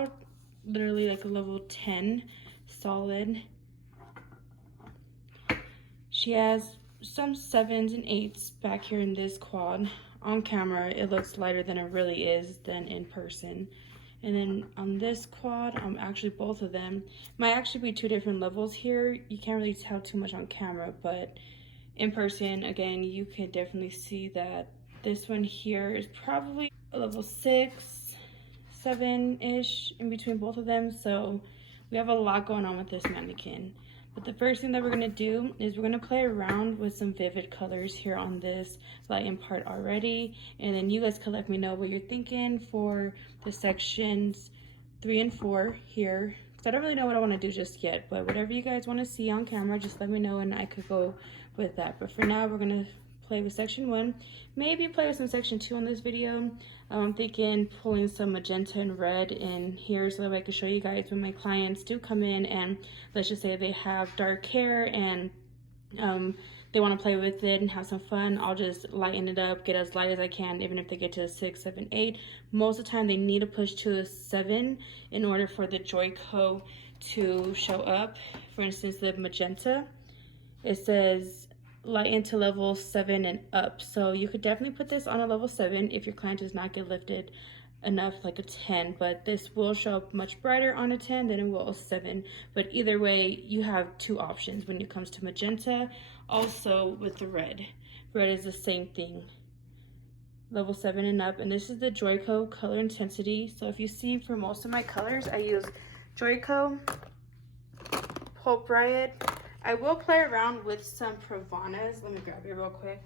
about literally like a level 10 solid. She has some 7s and 8s back here in this quad. On camera, it looks lighter than it really is than in person. And then on this quad, actually both of them might actually be 2 different levels here. You can't really tell too much on camera, but in person, again, you can definitely see that this one here is probably a level 6, 7-ish in between both of them. So we have a lot going on with this mannequin. But the first thing that we're gonna do is we're gonna play around with some vivid colors here on this lighten part already. And then you guys can let me know what you're thinking for the sections 3 and 4 here. Because I don't really know what I wanna do just yet, but whatever you guys wanna see on camera, just let me know and I could go with that. But for now, we're gonna play with section 1, maybe play with some section 2 on this video. I'm thinking pulling some magenta and red in here so that I can show you guys when my clients do come in and let's just say they have dark hair and they want to play with it and have some fun. I'll just lighten it up, get as light as I can, even if they get to a 6, 7, 8. Most of the time they need to push to a 7 in order for the Joico to show up. For instance, the magenta, it says lighten to level 7 and up. So you could definitely put this on a level 7 if your client does not get lifted enough, like a 10, but this will show up much brighter on a 10 than it will a 7. But either way, you have 2 options when it comes to magenta. Also with the red is the same thing, level 7 and up. And this is the Joico color intensity. So if you see, for most of my colors I use Joico, Pulp Riot. I will play around with some Provanas. Let me grab it real quick.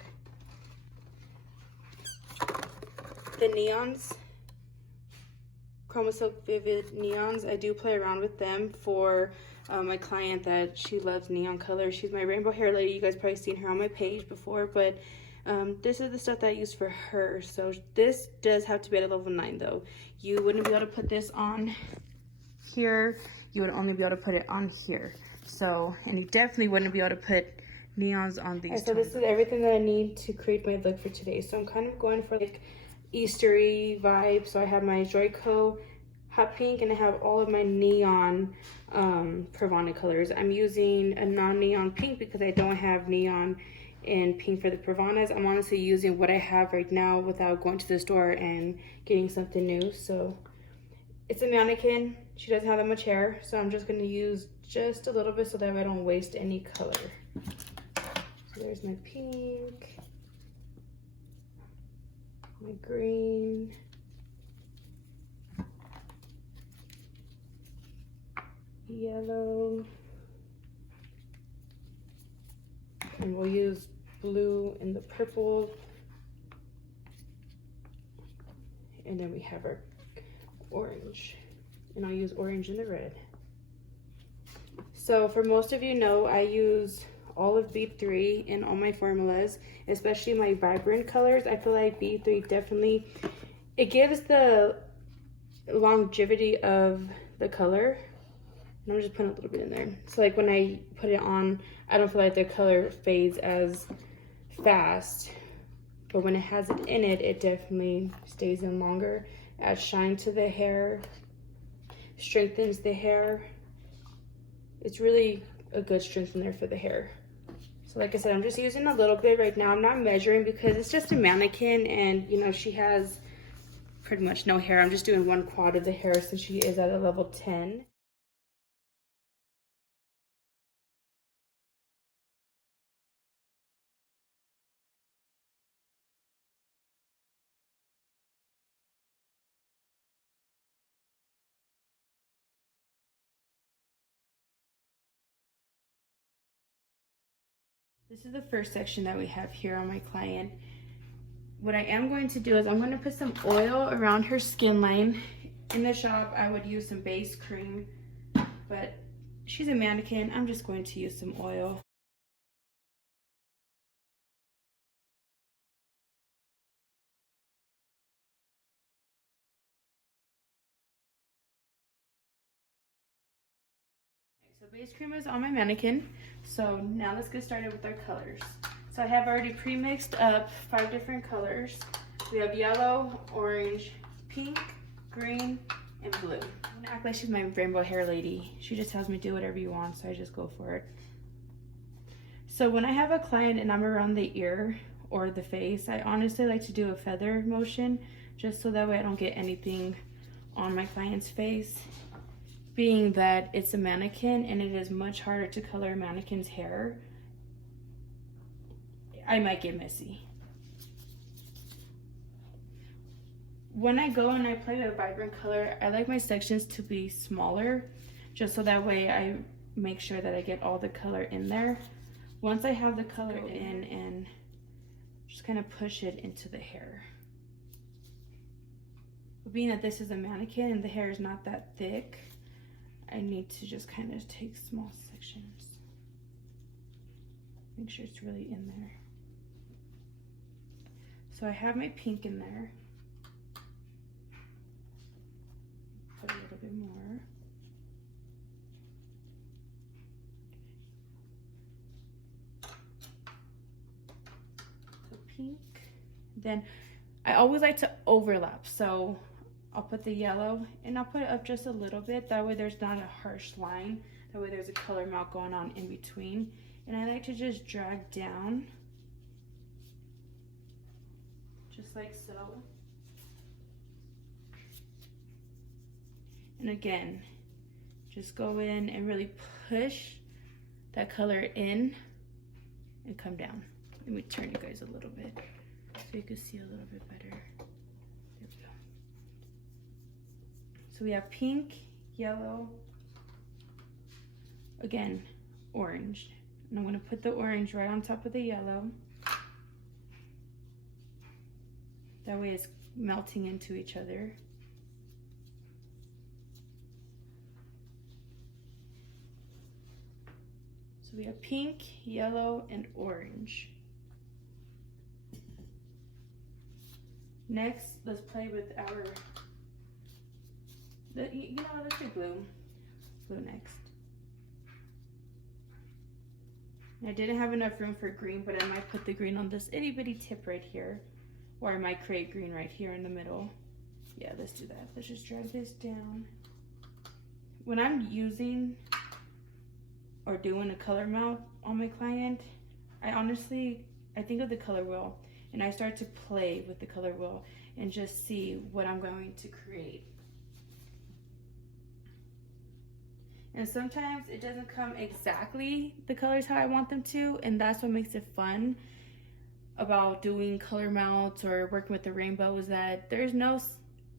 The neons, Chroma Silk Vivid neons, I do play around with them for my client that she loves neon colors. She's my rainbow hair lady. You guys probably seen her on my page before, but this is the stuff that I use for her. So this does have to be at a level 9 though. You wouldn't be able to put this on here. You would only be able to put it on here. So, and you definitely wouldn't be able to put neons on these. So this is everything that I need to create my look for today. So I'm kind of going for like Eastery vibe. So I have my Joico hot pink and I have all of my neon Pravana colors. I'm using a non-neon pink because I don't have neon and pink for the Pravanas. I'm honestly using what I have right now without going to the store and getting something new. So it's a mannequin. She doesn't have that much hair, so I'm just going to use just a little bit so that I don't waste any color. So there's my pink, my green, yellow, and we'll use blue and the purple, and then we have our orange, and I'll use orange in the red. So for most of you know, I use all of B3 in all my formulas, especially my vibrant colors. I feel like B3 definitely, it gives the longevity of the color. And I'm just putting a little bit in there. So like when I put it on, I don't feel like the color fades as fast. But when it has it in it, it definitely stays in longer. Adds shine to the hair, strengthens the hair. It's really a good strengthener for the hair. So like I said, I'm just using a little bit right now. I'm not measuring because it's just a mannequin and you know, she has pretty much no hair. I'm just doing 1/4 of the hair since she is at a level 10. This is the first section that we have here on my client. What I am going to do is I'm going to put some oil around her skin line. In the shop, I would use some base cream, but she's a mannequin. I'm just going to use some oil. So base cream is on my mannequin. So now let's get started with our colors. So I have already pre-mixed up 5 different colors. We have yellow, orange, pink, green, and blue. I'm gonna act like she's my rainbow hair lady. She just tells me do whatever you want, so I just go for it. So when I have a client and I'm around the ear or the face, I honestly like to do a feather motion just so that way I don't get anything on my client's face. Being that it's a mannequin and it is much harder to color a mannequin's hair, I might get messy. When I go and I play with a vibrant color, I like my sections to be smaller, just so that way I make sure that I get all the color in there. Once I have the color in and just kind of push it into the hair. Being that this is a mannequin and the hair is not that thick, I need to just kind of take small sections. Make sure it's really in there. So I have my pink in there. Put a little bit more. So pink. Then I always like to overlap. So I'll put the yellow and I'll put it up just a little bit. That way there's not a harsh line. That way there's a color mount going on in between. And I like to just drag down. Just like so. And again, just go in and really push that color in and come down. Let me turn you guys a little bit so you can see a little bit better. There we go. So we have pink, yellow, again, orange. And I'm gonna put the orange right on top of the yellow. That way it's melting into each other. So we have pink, yellow, and orange. Next, let's play with our, let's do blue. Blue next. I didn't have enough room for green, but I might put the green on this itty bitty tip right here. Or I might create green right here in the middle. Yeah, let's do that. Let's just drag this down. When I'm using or doing a color mount on my client, I think of the color wheel and I start to play with the color wheel and just see what I'm going to create. And sometimes it doesn't come exactly the colors how I want them to, and that's what makes it fun about doing color mounts or working with the rainbow, is that there's no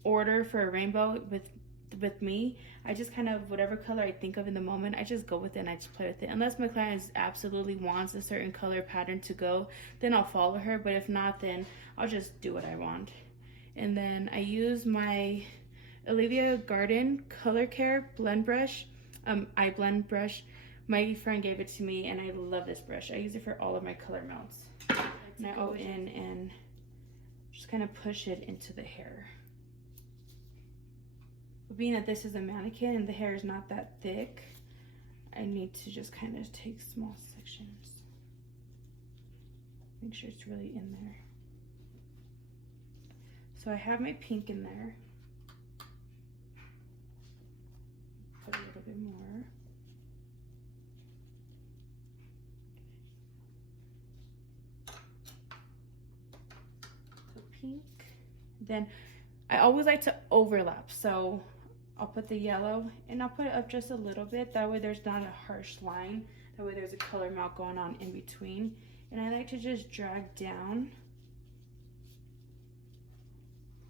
order for a rainbow with me. I just kind of, whatever color I think of in the moment, I just go with it and I just play with it. Unless my client absolutely wants a certain color pattern to go, then I'll follow her. But if not, then I'll just do what I want. And then I use my Olivia Garden Color Care blend brush, eye blend brush. My friend gave it to me and I love this brush. I use it for all of my color mounts. And I go in and just kind of push it into the hair. But being that this is a mannequin and the hair is not that thick, I need to just kind of take small sections. Make sure it's really in there. So I have my pink in there. Put a little bit more. So pink. Then I always like to overlap. So I'll put the yellow and I'll put it up just a little bit. That way there's not a harsh line. That way there's a color mount going on in between. And I like to just drag down.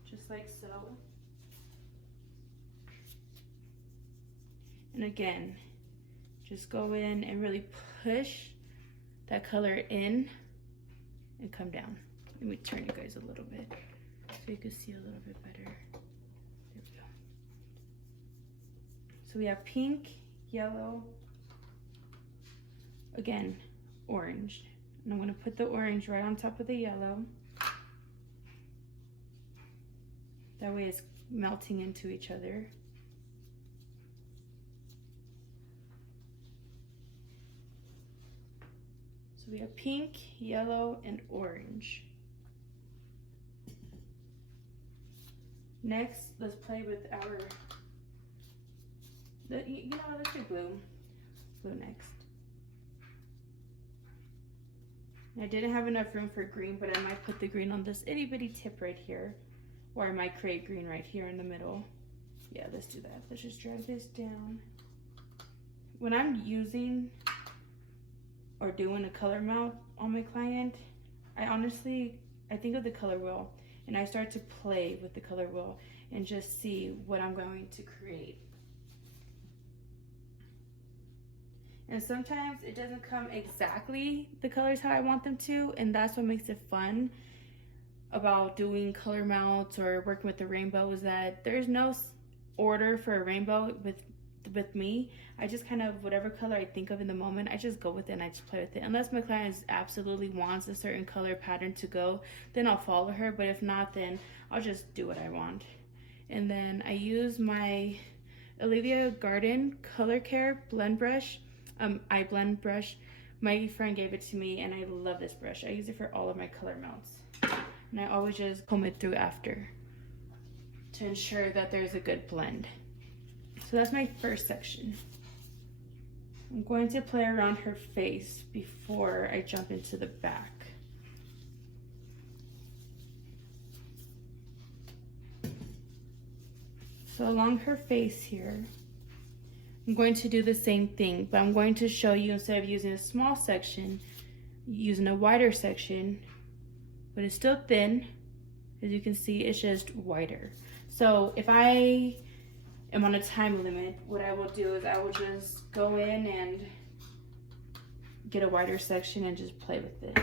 Just like so. And again, just go in and really push that color in and come down. Let me turn you guys a little bit so you can see a little bit better. There we go. So we have pink, yellow, again, orange. And I'm gonna put the orange right on top of the yellow. That way it's melting into each other. So we have pink, yellow, and orange. Next, let's play with our You know, let's do blue. Blue next. I didn't have enough room for green, but I might put the green on this itty bitty tip right here. Or I might create green right here in the middle. Yeah, let's do that. Let's just drag this down. When I'm using or doing a color mount on my client, I think of the color wheel and I start to play with the color wheel and just see what I'm going to create. And sometimes it doesn't come exactly the colors how I want them to, and that's what makes it fun about doing color mounts or working with the rainbow, is that there's no order for a rainbow with me. I just kind of, whatever color I think of in the moment, I just go with it and I just play with it. Unless my client absolutely wants a certain color pattern to go, then I'll follow her, but if not, then I'll just do what I want. And then I use my Olivia Garden Color Care blend brush, eye blend brush. My friend gave it to me and I love this brush. I use it for all of my color mounts. And I always just comb it through after to ensure that there's a good blend. So that's my first section. I'm going to play around her face before I jump into the back. So along her face here, I'm going to do the same thing, but I'm going to show you, instead of using a small section, using a wider section, but it's still thin. As you can see, it's just wider. So if I am on a time limit, what I will do is I will just go in and get a wider section and just play with it.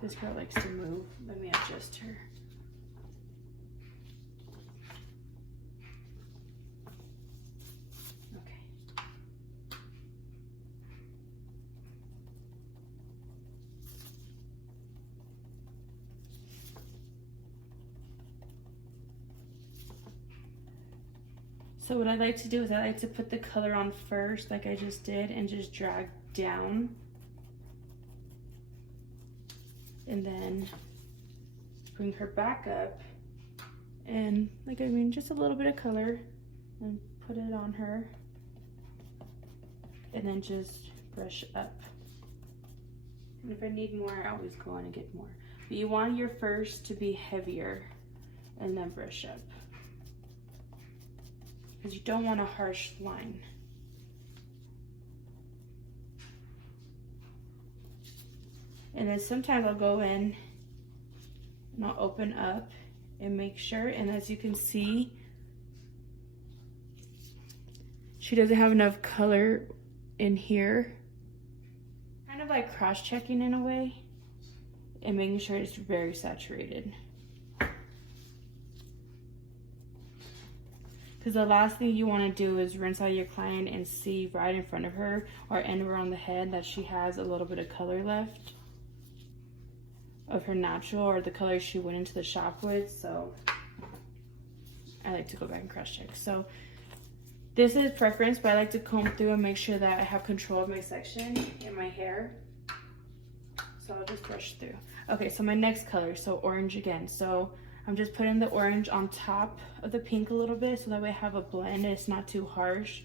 This girl likes to move. Let me adjust her. So what I like to do is I like to put the color on first, like I just did, and just drag down. And then bring her back up. And just a little bit of color and put it on her. And then just brush up. And if I need more, I always go in and get more. But you want your first to be heavier and then brush up, because you don't want a harsh line. And then sometimes I'll go in and I'll open up and make sure, and as you can see, she doesn't have enough color in here. Kind of like cross-checking in a way and making sure it's very saturated. Because the last thing you want to do is rinse out your client and see right in front of her or anywhere on the head that she has a little bit of color left of her natural or the color she went into the shop with. So I like to go back and cross check. So this is preference, but I like to comb through and make sure that I have control of my section in my hair. So I'll just brush through. Okay, so my next color, so orange again. So I'm just putting the orange on top of the pink a little bit so that way I have a blend and it's not too harsh.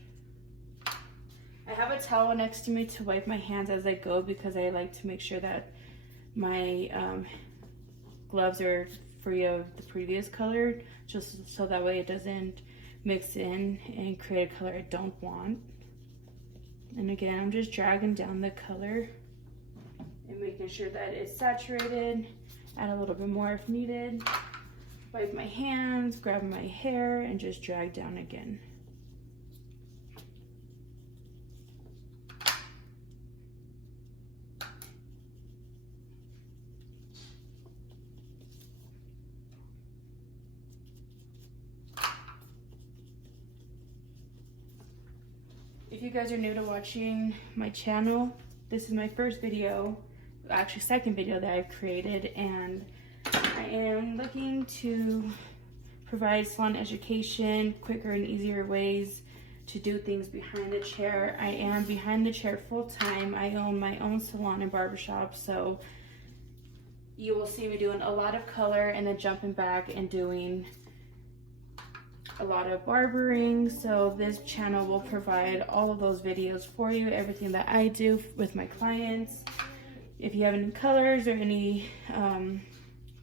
I have a towel next to me to wipe my hands as I go, because I like to make sure that my gloves are free of the previous color, just so that way it doesn't mix in and create a color I don't want. And again, I'm just dragging down the color and making sure that it's saturated. Add a little bit more if needed. Wipe my hands, grab my hair, and just drag down again. If you guys are new to watching my channel, this is my first video, actually second video that I've created, and I am looking to provide salon education, quicker and easier ways to do things behind the chair. I am behind the chair full time. I own my own salon and barbershop, so you will see me doing a lot of color and then jumping back and doing a lot of barbering, so this channel will provide all of those videos for you, everything that I do with my clients. If you have any colors or any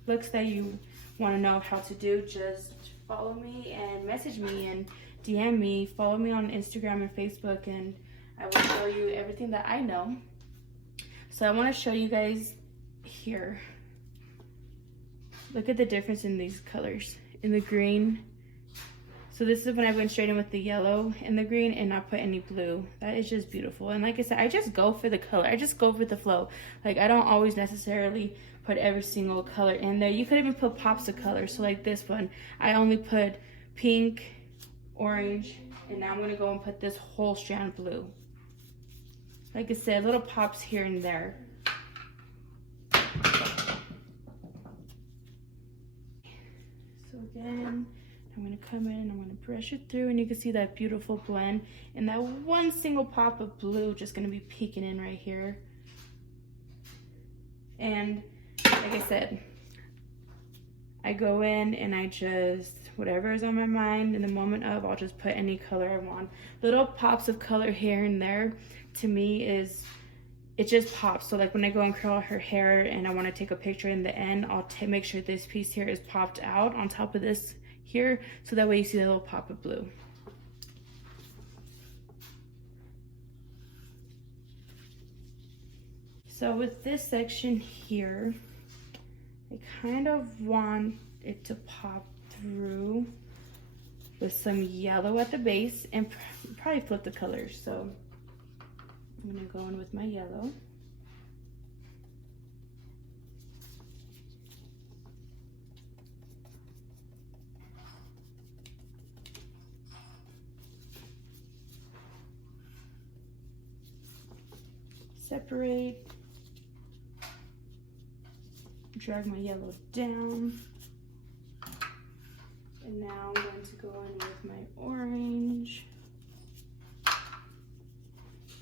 looks that you want to know how to do, just follow me and message me and DM me. Follow me on Instagram and Facebook, and I will show you everything that I know. So I want to show you guys here. Look at the difference in these colors. In the green. So this is when I went straight in with the yellow and the green and not put any blue. That is just beautiful. And like I said, I just go for the color. I just go with the flow. Like, I don't always necessarily put every single color in there. You could even put pops of color. So like this one, I only put pink, orange, and now I'm gonna go and put this whole strand blue. Like I said, little pops here and there. So again, I'm gonna come in and I'm gonna brush it through, and you can see that beautiful blend. And that one single pop of blue just gonna be peeking in right here. And like I said, I go in and I just, whatever is on my mind in the moment of, I'll just put any color I want. Little pops of color here and there, to me, is, it just pops. So like when I go and curl her hair and I want to take a picture in the end, I'll make sure this piece here is popped out on top of this here, so that way you see the little pop of blue. So with this section here, I kind of want it to pop through with some yellow at the base, and probably flip the colors. So I'm gonna go in with my yellow. Separate, drag my yellow down, and now I'm going to go in with my orange,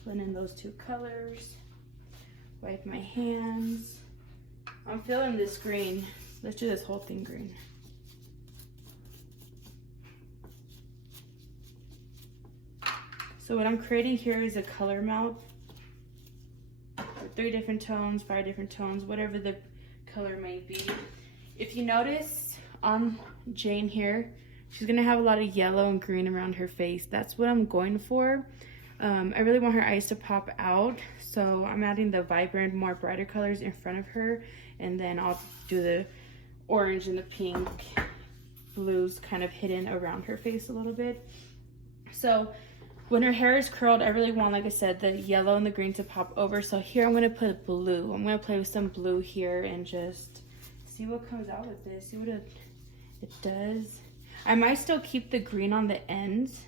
blend in those two colors, wipe my hands. I'm feeling this green. Let's do this whole thing green. So what I'm creating here is a color melt. 3 different tones, 5 different tones, whatever the color may be. If you notice on Jane here, she's gonna have a lot of yellow and green around her face. That's what I'm going for. I really want her eyes to pop out, so I'm adding the vibrant, more brighter colors in front of her, and then I'll do the orange and the pink, blues kind of hidden around her face a little bit. So when her hair is curled, I really want, like I said, the yellow and the green to pop over. So here I'm gonna put blue. I'm gonna play with some blue here and just see what comes out with this, see what it does. I might still keep the green on the ends.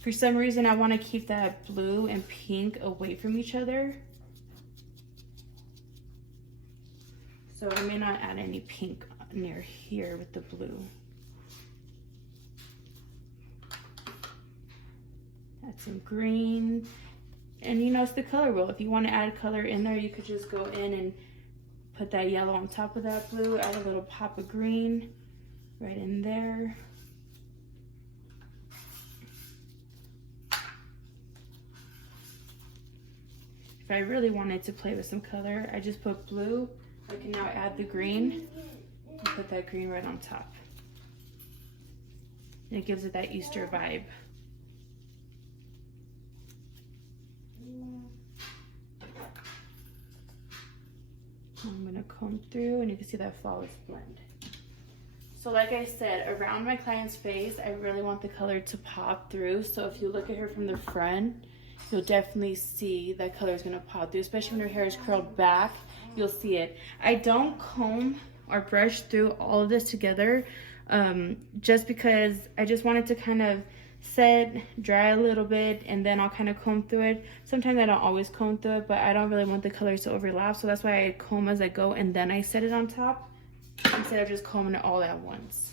For some reason, I wanna keep that blue and pink away from each other. So I may not add any pink near here with the blue. Add some green, and you know, it's the color wheel. If you want to add color in there, you could just go in and put that yellow on top of that blue, add a little pop of green right in there. If I really wanted to play with some color, I just put blue. I can now add the green and put that green right on top. And it gives it that Easter vibe. I'm gonna comb through, and you can see that flawless blend. So like I said, around my client's face, I really want the color to pop through. So if you look at her from the front, you'll definitely see that color is gonna pop through, especially when her hair is curled back, you'll see it. I don't comb or brush through all of this together, just because I just want it to kind of set, dry a little bit, and then I'll kind of comb through it. Sometimes I don't always comb through it, but I don't really want the colors to overlap, so that's why I comb as I go and then I set it on top instead of just combing it all at once.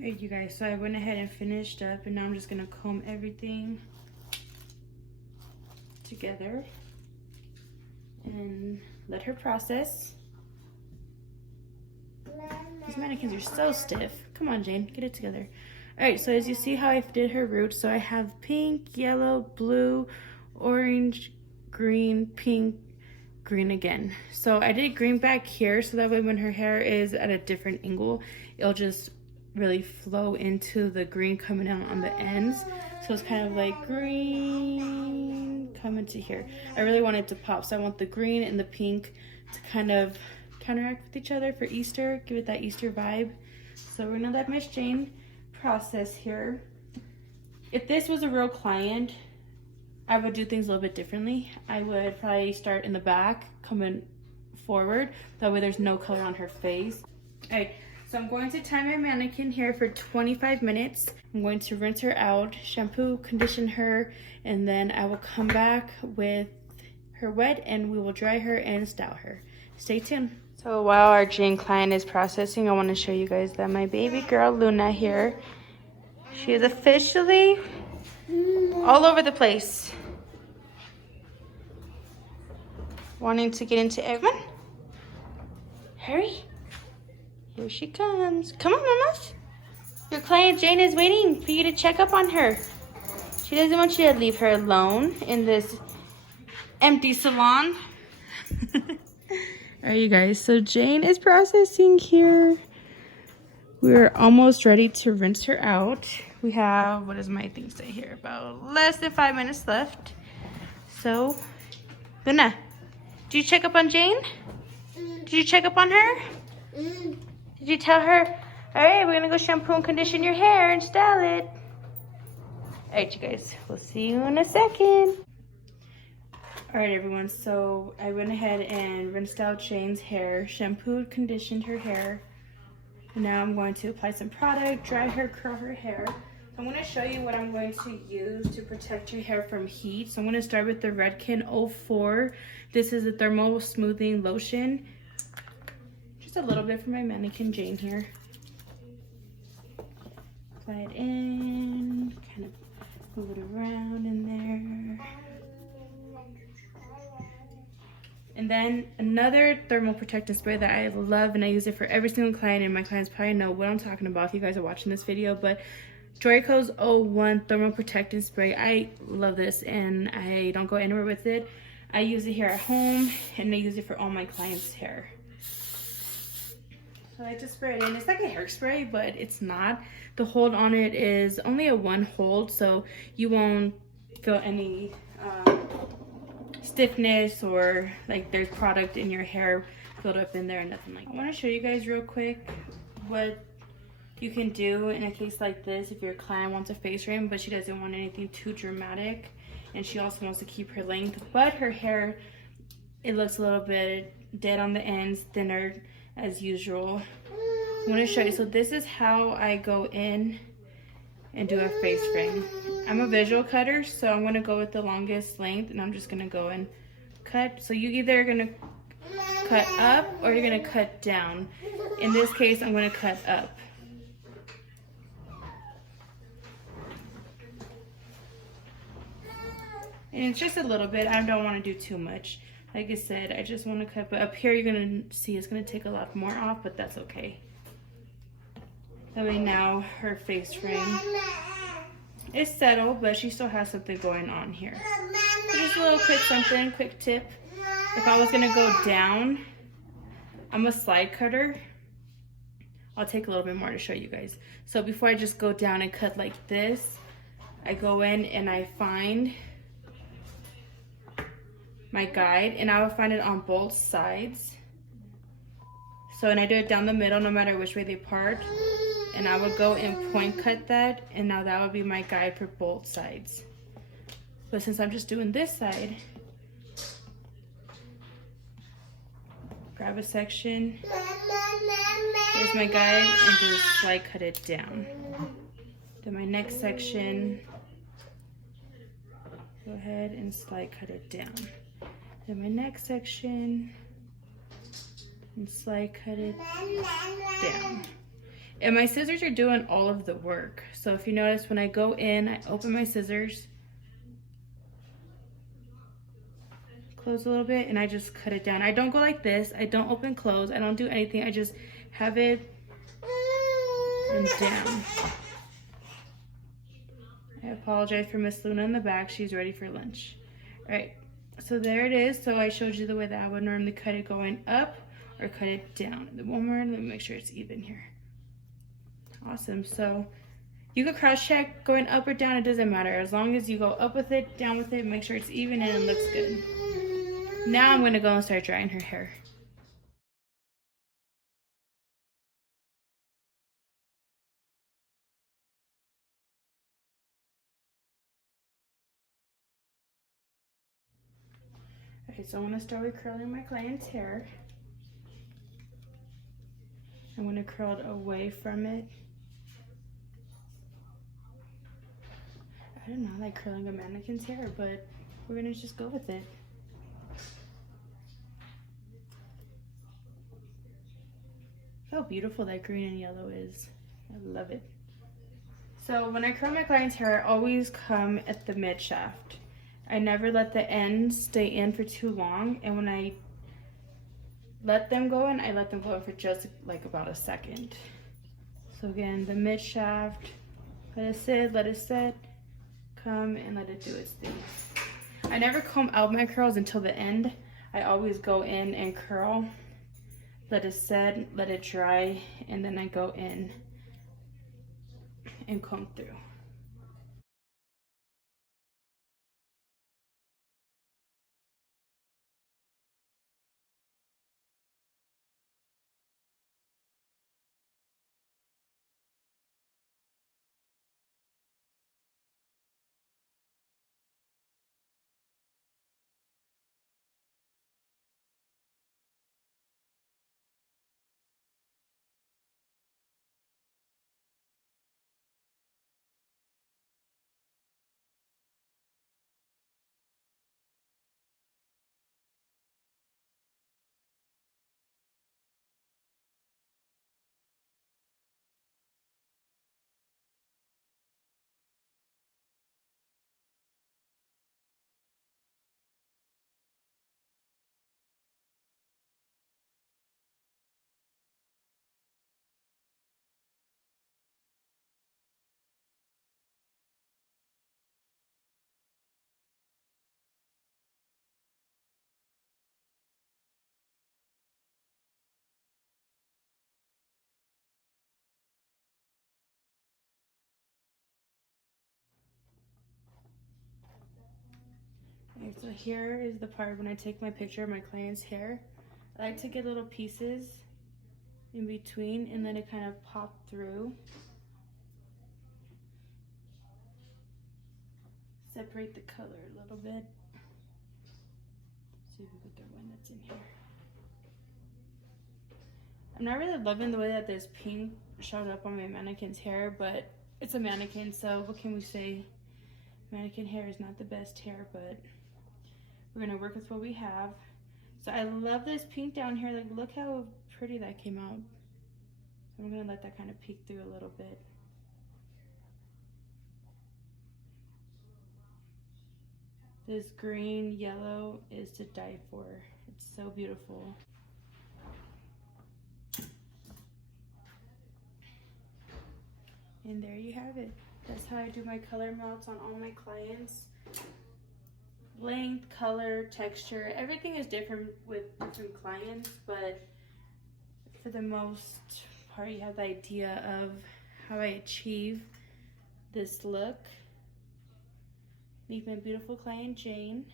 Alright, you guys, so I went ahead and finished up, and now I'm just gonna comb everything together and let her process. These mannequins are so stiff. Come on, Jane, get it together. Alright, so as you see how I did her roots, so I have pink, yellow, blue, orange, green, pink, green again. So I did green back here, so that way when her hair is at a different angle, it'll just really flow into the green coming out on the ends. So it's kind of like green coming to here. I really want it to pop, so I want the green and the pink to kind of counteract with each other for Easter, give it that Easter vibe. So we're gonna let Miss Jane process here. If this was a real client, I would do things a little bit differently. I would probably start in the back, coming forward. That way there's no color on her face. All right, so I'm going to time my mannequin here for 25 minutes. I'm going to rinse her out, shampoo, condition her, and then I will come back with her wet and we will dry her and style her. Stay tuned. So while our Jane client is processing, I want to show you guys that my baby girl Luna here, she is officially all over the place. Wanting to get into everyone. Hurry. Here she comes. Come on, mamas. Your client Jane is waiting for you to check up on her. She doesn't want you to leave her alone in this empty salon. All right, you guys, so Jane is processing here. We're almost ready to rinse her out. We have, what does my thing say here? About less than 5 minutes left. So, Luna, did you check up on Jane? Did you check up on her? Did you tell her, all right, we're gonna go shampoo and condition your hair and style it? All right, you guys, we'll see you in a second. All right, everyone, so I went ahead and rinsed out Jane's hair, shampooed, conditioned her hair. And now I'm going to apply some product, dry her, curl her hair. So I'm going to show you what I'm going to use to protect your hair from heat. So I'm going to start with the Redken 04. This is a thermal smoothing lotion. Just a little bit for my mannequin Jane here. Apply it in, kind of move it around in there. And then another thermal protectant spray that I love, and I use it for every single client, and my clients probably know what I'm talking about if you guys are watching this video, but Joico's 01 thermal protectant spray. I love this and I don't go anywhere with it. I use it here at home and I use it for all my clients' hair. So I just spray it in. It's like a hairspray, but it's not. The hold on it is only a 1 hold, so you won't feel any stiffness or like there's product in your hair filled up in there and nothing like that. I want to show you guys real quick what you can do in a case like this if your client wants a face frame but she doesn't want anything too dramatic and she also wants to keep her length, but her hair, it looks a little bit dead on the ends, thinner as usual. I'm going to show you. So this is how I go in and do a face frame. I'm a visual cutter, so I'm going to go with the longest length and I'm just going to go and cut. So you either are going to cut up or you're going to cut down. In this case, I'm going to cut up. And it's just a little bit. I don't want to do too much. Like I said, I just want to cut, but up here you're going to see it's going to take a lot more off, but that's okay. That way now her face frame is settled, but she still has something going on here. So just a little quick something, quick tip. If I was gonna go down, I'm a slide cutter. I'll take a little bit more to show you guys. So before I just go down and cut like this, I go in and I find my guide, and I will find it on both sides. So, and I do it down the middle no matter which way they part. And I would go and point cut that, and now that would be my guide for both sides. But since I'm just doing this side, grab a section, here's my guide, and just slide cut it down. Then my next section, go ahead and slide cut it down. Then my next section, and slide cut it down. And my scissors are doing all of the work. So if you notice, when I go in, I open my scissors, close a little bit, and I just cut it down. I don't go like this. I don't open, close. I don't do anything. I just have it and down. I apologize for Miss Luna in the back. She's ready for lunch. All right, so there it is. So I showed you the way that I would normally cut it going up or cut it down. And then one more, let me make sure it's even here. Awesome. So you can cross check going up or down, it doesn't matter. As long as you go up with it, down with it, make sure it's even and it looks good. Now I'm gonna go and start drying her hair. Okay, so I'm gonna start with curling my client's hair. I'm gonna curl it away from it. I don't know, I like curling a mannequin's hair, but we're gonna just go with it. How beautiful that green and yellow is. I love it. So when I curl my client's hair, I always come at the mid shaft. I never let the ends stay in for too long, and when I let them go in, I let them go in for just like about a second. So again, the mid shaft, let it sit, come and let it do its thing. I never comb out my curls until the end. I always go in and curl, let it set, let it dry, and then I go in and comb through. Okay, so here is the part when I take my picture of my client's hair. I like to get little pieces in between and let it kind of pop through. Separate the color a little bit. See if we can get one that's in here. I'm not really loving the way that this pink showed up on my mannequin's hair, but it's a mannequin, so what can we say? Mannequin hair is not the best hair, but we're gonna work with what we have. So I love this pink down here. Like, look how pretty that came out. So I'm gonna let that kind of peek through a little bit. This green yellow is to die for. It's so beautiful. And there you have it. That's how I do my color melts on all my clients. Length, color, texture, everything is different with different clients, but for the most part, you have the idea of how I achieve this look. Meet my beautiful client, Jane.